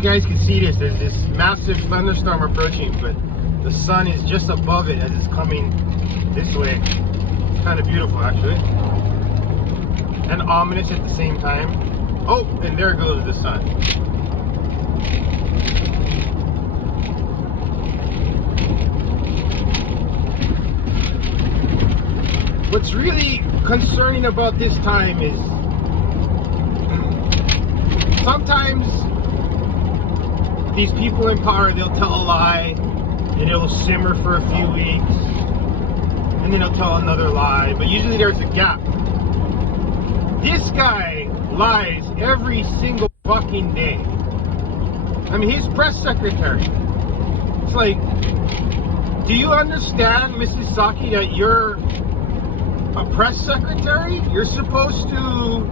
you guys can see this. There's this massive thunderstorm approaching, but the sun is just above it as it's coming this way. It's kind of beautiful, actually, and ominous at the same time. Oh, and there goes the sun. What's really concerning about this time is sometimes these people in power, they'll tell a lie and it'll simmer for a few weeks and then they'll tell another lie, but usually there's a gap. This guy lies every single fucking day. I mean, his press secretary, it's like, do you understand, Mrs. Psaki, that you're a press secretary? You're supposed to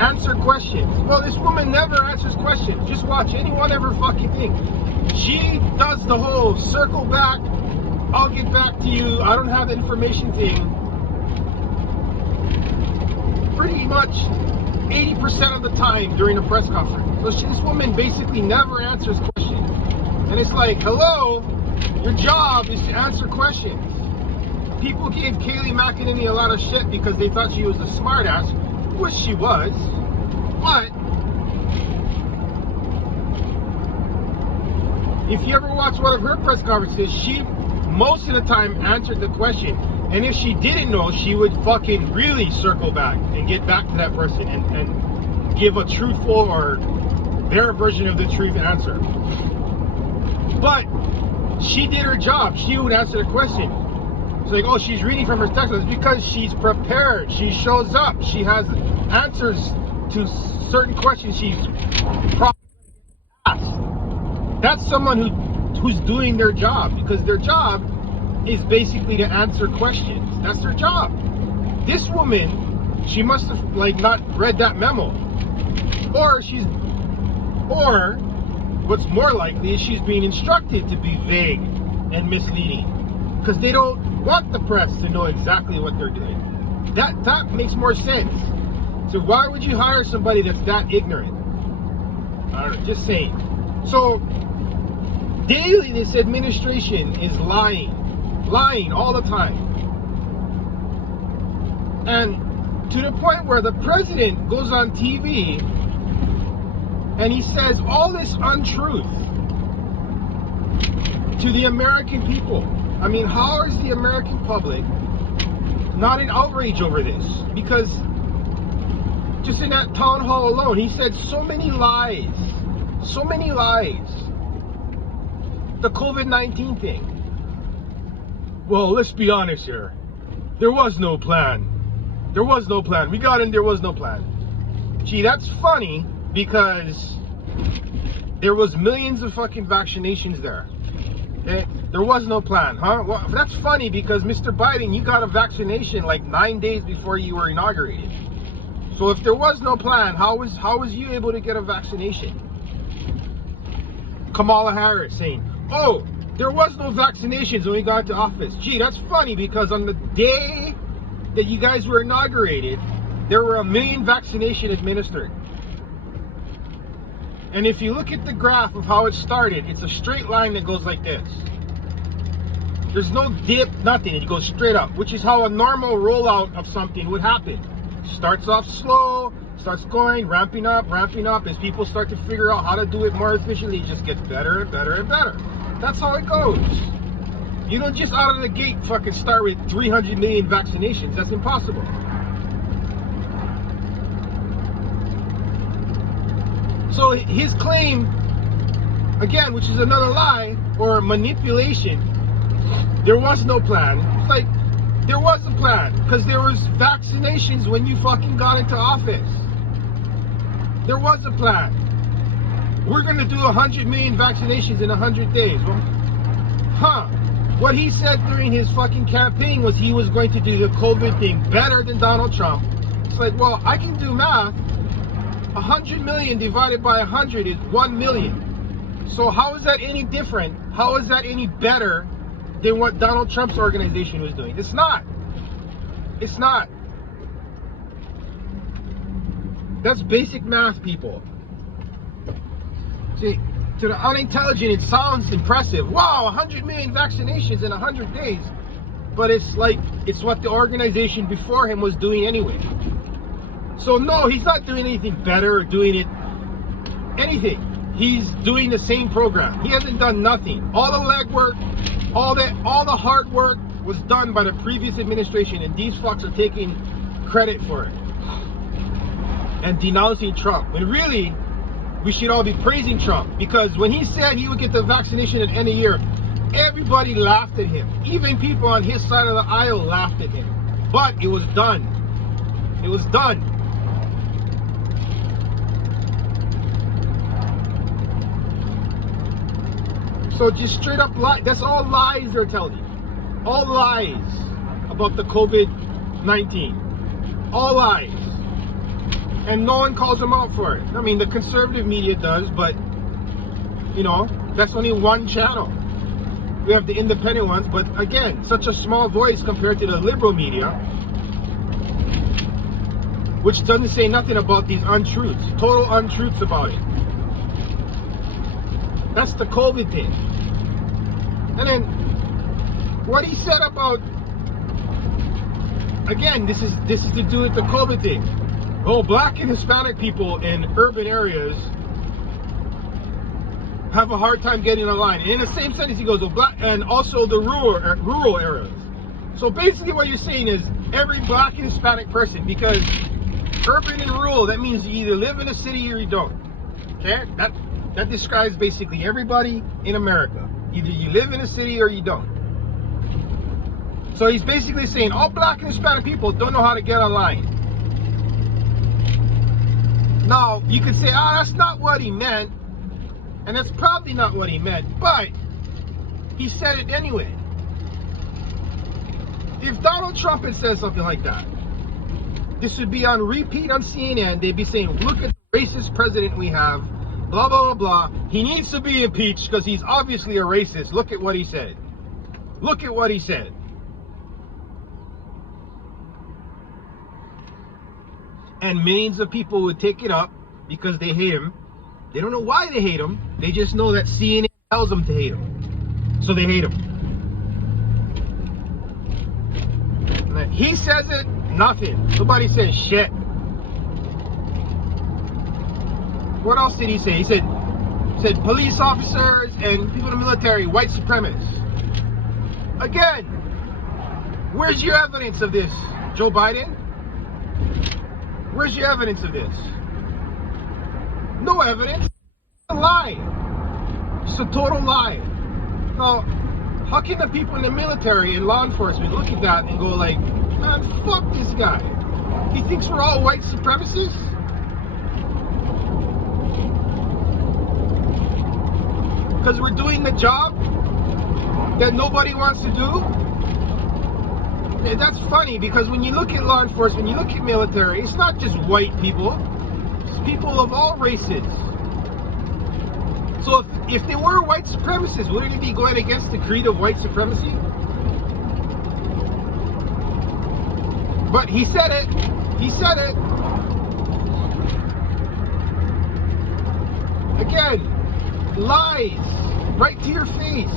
answer questions. Well, this woman never answers questions. Just watch any one of her fucking thing. She does the whole circle back, I'll get back to you, I don't have the information thing. Pretty much 80% of the time during a press conference. So this woman basically never answers questions. And it's like, hello, your job is to answer questions. People gave Kayleigh McEnany a lot of shit because they thought she was a smartass, which she was, but if you ever watch one of her press conferences, she most of the time answered the question, and if she didn't know, she would fucking really circle back and get back to that person and give a truthful or their version of the truth answer. But she did her job. She would answer the question. It's like, oh, she's reading from her text. It's because she's prepared. She shows up. She has answers to certain questions she's probably asked. That's someone who's doing their job, because their job is basically to answer questions. That's their job. This woman, she must have like not read that memo, or what's more likely is she's being instructed to be vague and misleading, because they don't want the press to know exactly what they're doing. That makes more sense. So why would you hire somebody that's that ignorant? I don't know, just saying. So daily this administration is lying all the time. And to the point where the president goes on TV and he says all this untruth to the American people. I mean, how is the American public not in outrage over this? Because just in that town hall alone, he said so many lies. So many lies. The COVID-19 thing. Well, let's be honest here. There was no plan. There was no plan. We got in, there was no plan. Gee, that's funny because there was millions of fucking vaccinations there. Okay? There was no plan, huh? Well, that's funny because Mr. Biden, you got a vaccination like 9 days before you were inaugurated. So if there was no plan, how was you able to get a vaccination? Kamala Harris saying, oh, there was no vaccinations when we got to office. Gee, that's funny because on the day that you guys were inaugurated, there were 1 million vaccinations administered. And if you look at the graph of how it started, it's a straight line that goes like this. There's no dip, nothing. It goes straight up, which is how a normal rollout of something would happen. Starts off slow, starts going, ramping up. As people start to figure out how to do it more efficiently, it just gets better and better and better. That's how it goes. You don't just out of the gate fucking start with 300 million vaccinations. That's impossible. So his claim, again, which is another lie or manipulation, there was no plan. It's like, there was a plan, because there was vaccinations when you fucking got into office. There was a plan. We're gonna do 100 million vaccinations in 100 days. Well, what he said during his fucking campaign was he was going to do the COVID thing better than Donald Trump. It's like, well, I can do math. 100 million divided by 100 is 1 million. So how is that any different? How is that any better than what Donald Trump's organization was doing? It's not. It's not. That's basic math, people. See, to the unintelligent, it sounds impressive. Wow, 100 million vaccinations in 100 days. But it's like, it's what the organization before him was doing anyway. So no, he's not doing anything better or doing it anything. He's doing the same program. He hasn't done nothing. All the legwork, all the hard work was done by the previous administration, and these fucks are taking credit for it and denouncing Trump. When really, we should all be praising Trump, because when he said he would get the vaccination at the end of the year, everybody laughed at him. Even people on his side of the aisle laughed at him. But it was done. It was done. So just straight up lies. That's all lies they're telling you. All lies about the COVID-19. All lies. And no one calls them out for it. I mean, the conservative media does, but, you know, that's only one channel. We have the independent ones, but again, such a small voice compared to the liberal media, which doesn't say nothing about these untruths, total untruths about it. That's the COVID thing. And then what he said about, again, this is to do with the COVID thing. Oh, black and Hispanic people in urban areas have a hard time getting in line. And in the same sentence, he goes, oh, black, and also the rural areas. So basically what you're saying is every black and Hispanic person, because urban and rural, that means you either live in a city or you don't. Okay? That describes basically everybody in America. Either you live in a city or you don't. So he's basically saying all black and Hispanic people don't know how to get online. Now, you could say, oh, that's not what he meant. And that's probably not what he meant, but he said it anyway. If Donald Trump had said something like that, this would be on repeat on CNN. They'd be saying, look at the racist president we have, blah, blah, blah, blah. He needs to be impeached because he's obviously a racist. Look at what he said. Look at what he said. And millions of people would take it up because they hate him. They don't know why they hate him. They just know that CNN tells them to hate him. So they hate him. And then he says it, nothing. Nobody says shit. What else did he say? He said police officers and people in the military, white supremacists. Again, where's your evidence of this, Joe Biden? Where's your evidence of this? No evidence. It's a lie. It's a total lie. Now, how can the people in the military and law enforcement look at that and go like, man, fuck this guy. He thinks we're all white supremacists? Because we're doing the job that nobody wants to do? And that's funny, because when you look at law enforcement, you look at military, it's not just white people. It's people of all races. So if they were white supremacists, wouldn't he be going against the creed of white supremacy? But he said it. He said it. Again, lies right to your face.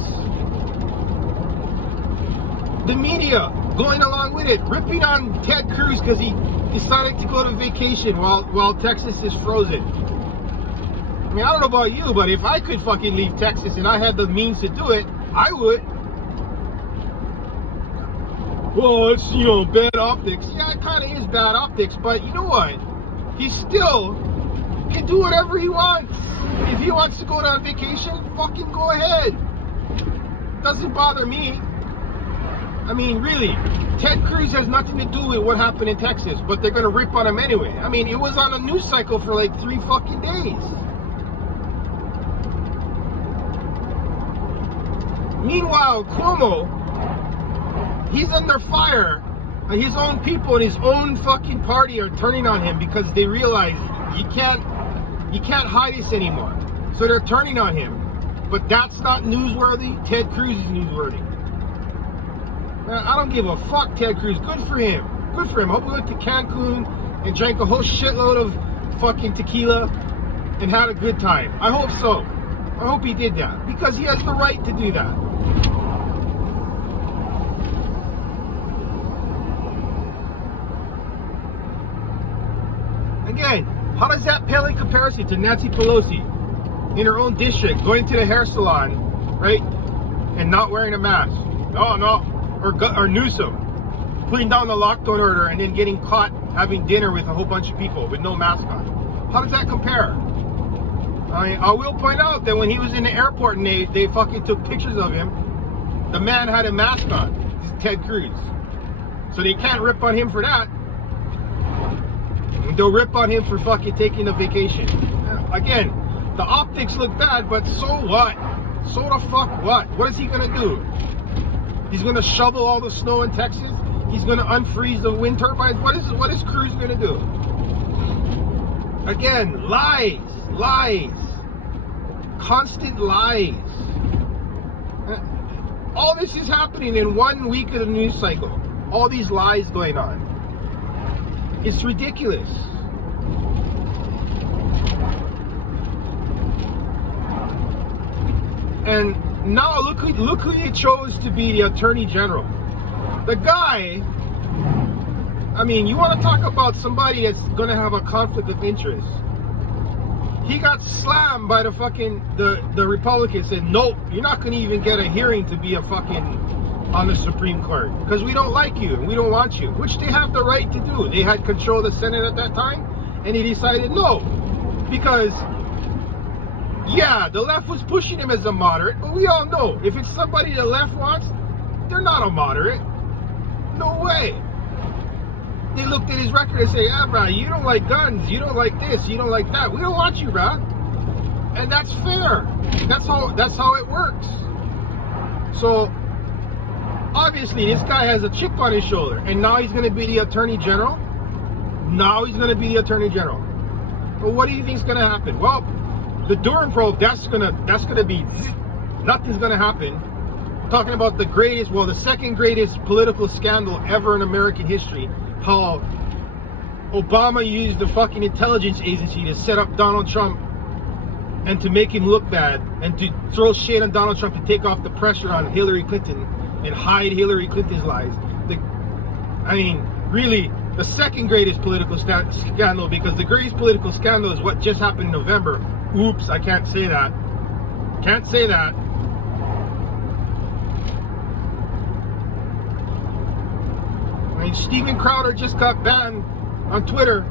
The media going along with it, ripping on Ted Cruz because he decided to go to vacation while Texas is frozen. I mean, I don't know about you, but if I could fucking leave Texas and I had the means to do it, I would. Well, it's, you know, bad optics. Yeah, it kind of is bad optics, but you know what? He still can do whatever he wants. If he wants to go on vacation, fucking go ahead. Doesn't bother me. I mean, really, Ted Cruz has nothing to do with what happened in Texas, but they're gonna rip on him anyway. I mean, it was on a news cycle for like 3 fucking days. Meanwhile, Cuomo, he's under fire. And his own people and his own fucking party are turning on him because they realize you can't hide this anymore. So they're turning on him. But that's not newsworthy. Ted Cruz is newsworthy. Man, I don't give a fuck, Ted Cruz. Good for him. Good for him. I hope we went to Cancun and drank a whole shitload of fucking tequila and had a good time. I hope so. I hope he did that, because he has the right to do that. Again, how does that pale in comparison to Nancy Pelosi in her own district going to the hair salon, right, and not wearing a mask? Oh no, or Newsom putting down the lockdown order and then getting caught having dinner with a whole bunch of people with no mask on. How does that compare? I will point out that when he was in the airport and they fucking took pictures of him, the man had a mask on. This is Ted Cruz. So they can't rip on him for that. They'll rip on him for fucking taking a vacation. Again, the optics look bad, but so what? So the fuck what? What is he gonna do? He's gonna shovel all the snow in Texas? He's gonna unfreeze the wind turbines? What is Cruz gonna do? Again, lies. Constant lies. All this is happening in 1 week of the news cycle. All these lies going on. It's ridiculous. And now look who he chose to be the Attorney General. The guy, I mean, you want to talk about somebody that's going to have a conflict of interest. He got slammed by the Republicans, said, nope, you're not going to even get a hearing to be a fucking on the Supreme Court because we don't like you and we don't want you, which they have the right to do. They had control of the Senate at that time, and he decided no, because yeah, the left was pushing him as a moderate, but we all know if it's somebody the left wants, they're not a moderate. No way. They looked at his record and say, yeah, bro, you don't like guns, you don't like this, you don't like that. We don't want you, bro. And that's fair. That's how it works. So obviously this guy has a chip on his shoulder, and now he's gonna be the Attorney General. But what do you think is gonna happen? Well, the Durham probe, that's gonna be nothing's gonna happen. I'm talking about the greatest, well, the second greatest political scandal ever in American history. How Obama used the fucking intelligence agency to set up Donald Trump and to make him look bad and to throw shade on Donald Trump to take off the pressure on Hillary Clinton and hide Hillary Clinton's lies. I mean, really, the second greatest political scandal, because the greatest political scandal is what just happened in November. Oops, I can't say that. Can't say that. I mean, Steven Crowder just got banned on Twitter.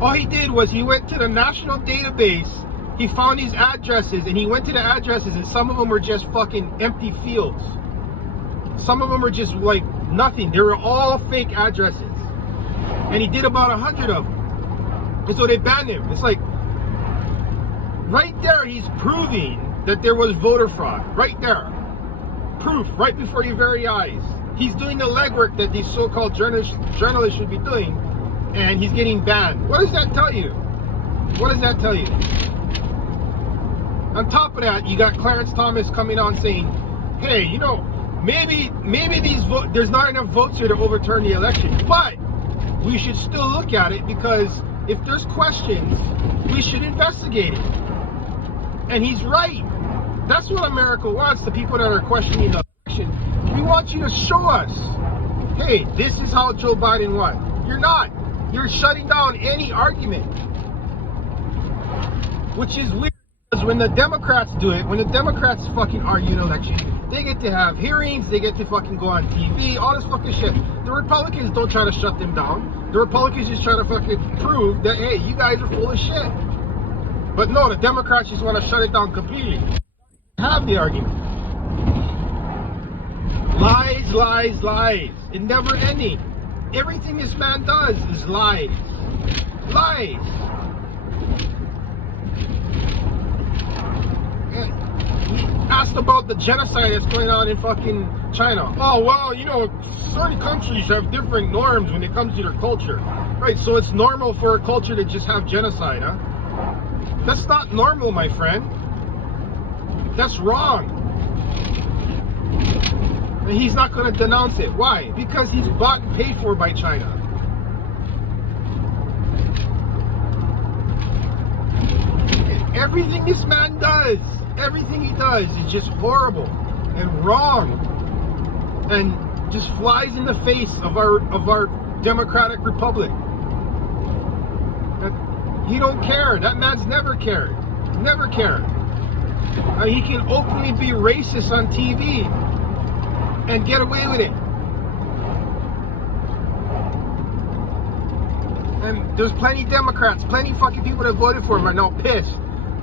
All he did was he went to the national database, he found these addresses, and he went to the addresses, and some of them were just fucking empty fields. Some of them were just like nothing. They were all fake addresses. And he did about 100 of them. And so they banned him. It's like, right there, he's proving that there was voter fraud. Right there. Proof, right before your very eyes. He's doing the legwork that these so-called journalists should be doing, and he's getting banned. What does that tell you? What does that tell you? On top of that, you got Clarence Thomas coming on saying, hey, you know, maybe there's not enough votes here to overturn the election, but we should still look at it, because if there's questions, we should investigate it. And he's right. That's what America wants, the people that are questioning the election. We want you to show us, hey, this is how Joe Biden won. You're not. You're shutting down any argument. Which is weird, because when the Democrats do it, when the Democrats fucking argue an election, they get to have hearings, they get to fucking go on TV, all this fucking shit. The Republicans don't try to shut them down. The Republicans just try to fucking prove that, hey, you guys are full of shit. But no, the Democrats just want to shut it down completely. Have the argument. Lies, lies, lies. It never ending. Everything this man does is lies. Lies. He asked about the genocide that's going on in fucking China. Oh, well, you know, certain countries have different norms when it comes to their culture. Right, so it's normal for a culture to just have genocide, huh? That's not normal, my friend. That's wrong. And he's not going to denounce it. Why? Because he's bought and paid for by China. Everything this man does, everything he does is just horrible and wrong, and just flies in the face of our democratic republic. He don't care. That man's never cared. Never cared. He can openly be racist on TV and get away with it. And there's plenty Democrats, plenty fucking people that voted for him are now pissed.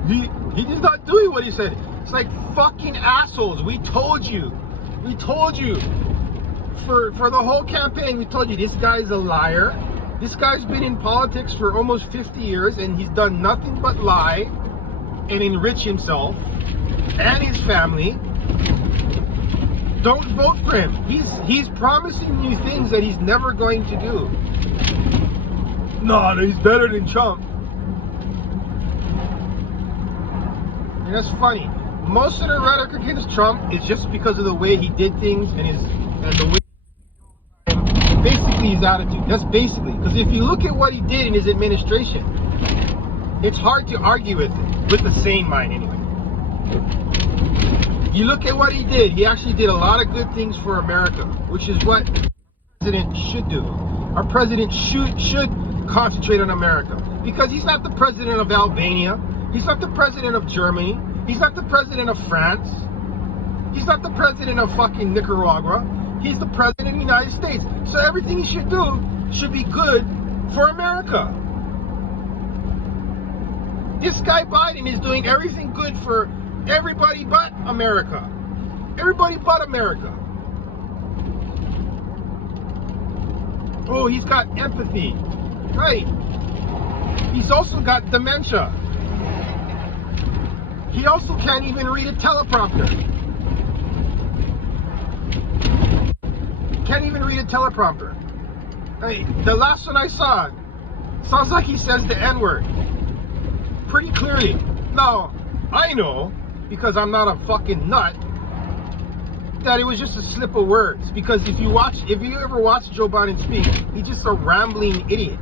He did not do what he said. It's like, fucking assholes. We told you. We told you. For the whole campaign, we told you this guy's a liar. This guy's been in politics for almost 50 years and he's done nothing but lie and enrich himself and his family. Don't vote for him. He's promising you things that he's never going to do. No, he's better than Trump. And that's funny. Most of the rhetoric against Trump is just because of the way he did things and the way, basically his attitude. That's basically, because if you look at what he did in his administration, it's hard to argue with it, with the sane mind anyway. You look at what he did, he actually did a lot of good things for America, which is what the president should do. Our president should concentrate on America, because he's not the president of Albania, he's not the president of Germany, he's not the president of France, he's not the president of fucking Nicaragua, he's the president of the United States. So everything he should do should be good for America. This guy Biden is doing everything good for everybody but America. Everybody but America. Oh, he's got empathy. Right. He's also got dementia. He also can't even read a teleprompter. Can't even read a teleprompter. Hey, the last one I saw sounds like he says the N-word pretty clearly. Now, I know, because I'm not a fucking nut, that it was just a slip of words. Because if you ever watch Joe Biden speak, he's just a rambling idiot.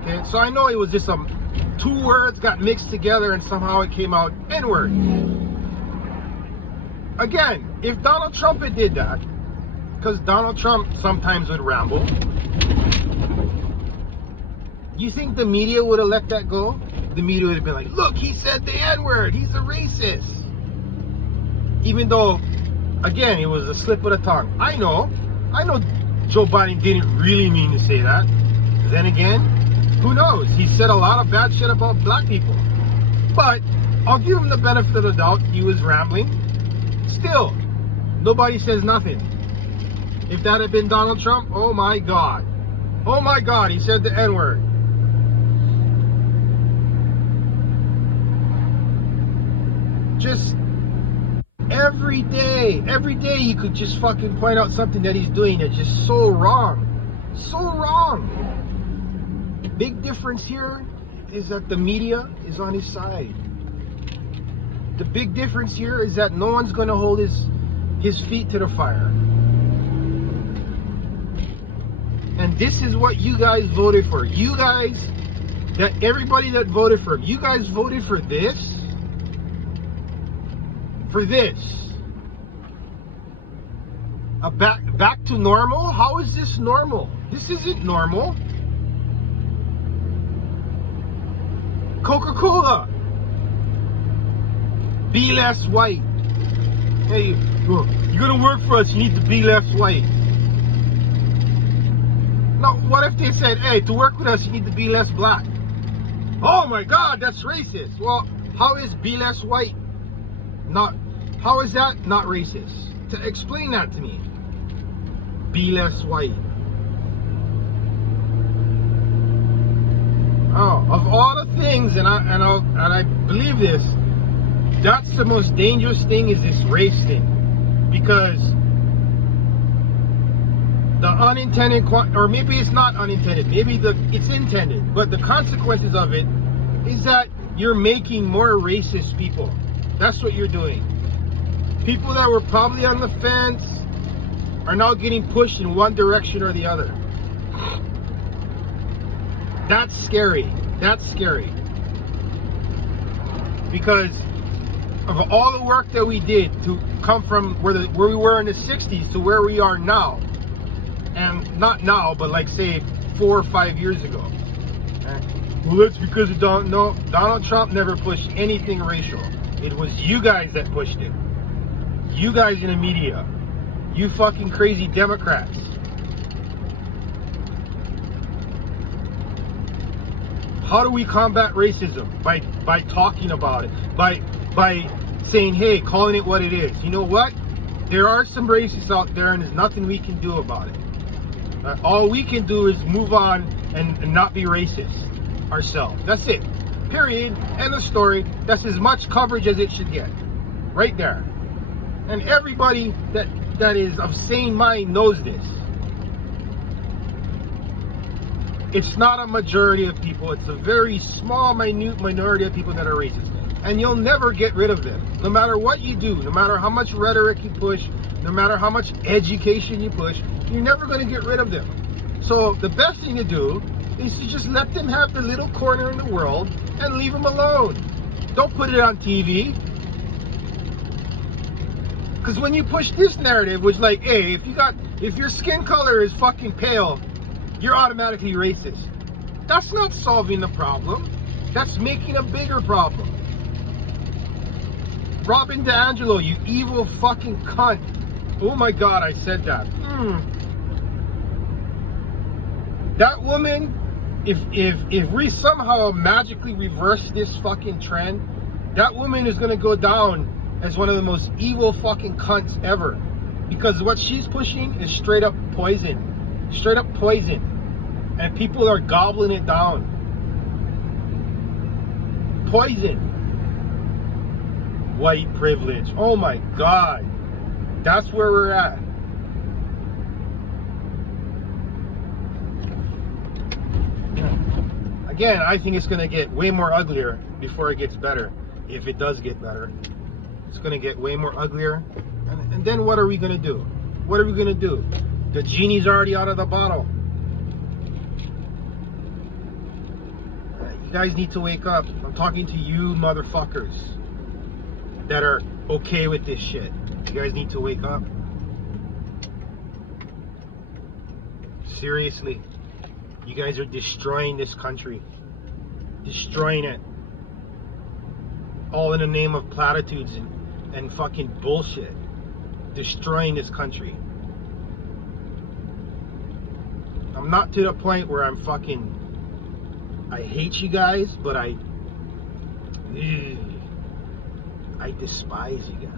Okay, so I know it was just two words got mixed together and somehow it came out N-word. Again, if Donald Trump had did that, because Donald Trump sometimes would ramble, you think the media would have let that go? The media would have been like, look, he said the N-word, he's a racist. Even though, again, it was a slip of the tongue. I know Joe Biden didn't really mean to say that. Then again, who knows? He said a lot of bad shit about black people. But I'll give him the benefit of the doubt. He was rambling. Still, nobody says nothing. If that had been Donald Trump, oh my God. Oh my God, he said the N-word. Just every day you could just fucking point out something that he's doing that's just so wrong. So wrong. Big difference here is that the media is on his side. The big difference here is that no one's going to hold his feet to the fire. And this is what you guys voted for. You guys, everybody that voted for him, you guys voted for this? For this? Back to normal? How is this normal? This isn't normal. Coca-Cola. Be less white. Hey, you're gonna work for us, you need to be less white. Now, what if they said, hey, to work with us, you need to be less black? Oh my God, that's racist. Well, how is be less white not, how is that not racist? Explain that to me. Be less white. Oh, of all the things, and I believe this, that's the most dangerous thing, is this race thing. Because the unintended, or maybe it's not unintended, maybe it's intended, but the consequences of it is that you're making more racist people. That's what you're doing. People that were probably on the fence are now getting pushed in one direction or the other. That's scary. That's scary. because of all the work that we did to come from where we were in the 60s to where we are now. And not now, but like say 4 or 5 years ago. Well, that's because of Donald Trump never pushed anything racial. It was you guys that pushed it. You guys in the media. You fucking crazy Democrats. How do we combat racism? By talking about it. By saying, hey, calling it what it is. You know what? There are some racists out there and there's nothing we can do about it. All we can do is move on and not be racist ourselves. That's it. Period. End of story. That's as much coverage as it should get. Right there. And everybody that is of sane mind knows this. It's not a majority of people. It's a very small, minute minority of people that are racist. And you'll never get rid of them. No matter what you do, no matter how much rhetoric you push, no matter how much education you push, you're never going to get rid of them. So the best thing to do is to just let them have their little corner in the world and leave them alone. Don't put it on TV. Because when you push this narrative, which like, hey, if your skin color is fucking pale, you're automatically racist. That's not solving the problem. That's making a bigger problem. Robin DiAngelo, you evil fucking cunt. Oh my God, I said that. That woman, if we somehow magically reverse this fucking trend, that woman is gonna go down as one of the most evil fucking cunts ever. Because what she's pushing is straight up poison. Straight up poison. And people are gobbling it down. Poison. White privilege. Oh my God. That's where we're at. Again, I think it's going to get way more uglier before it gets better. If it does get better. It's going to get way more uglier. And then what are we going to do? What are we going to do? The genie's already out of the bottle. You guys need to wake up. I'm talking to you motherfuckers that are okay with this shit. You guys need to wake up. Seriously. You guys are destroying this country. Destroying it. All in the name of platitudes and fucking bullshit. Destroying this country. I'm not to the point where I'm fucking... I hate you guys, but I despise you guys.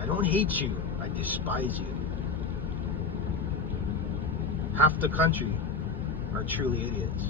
I don't hate you. I despise you. Half the country are truly idiots.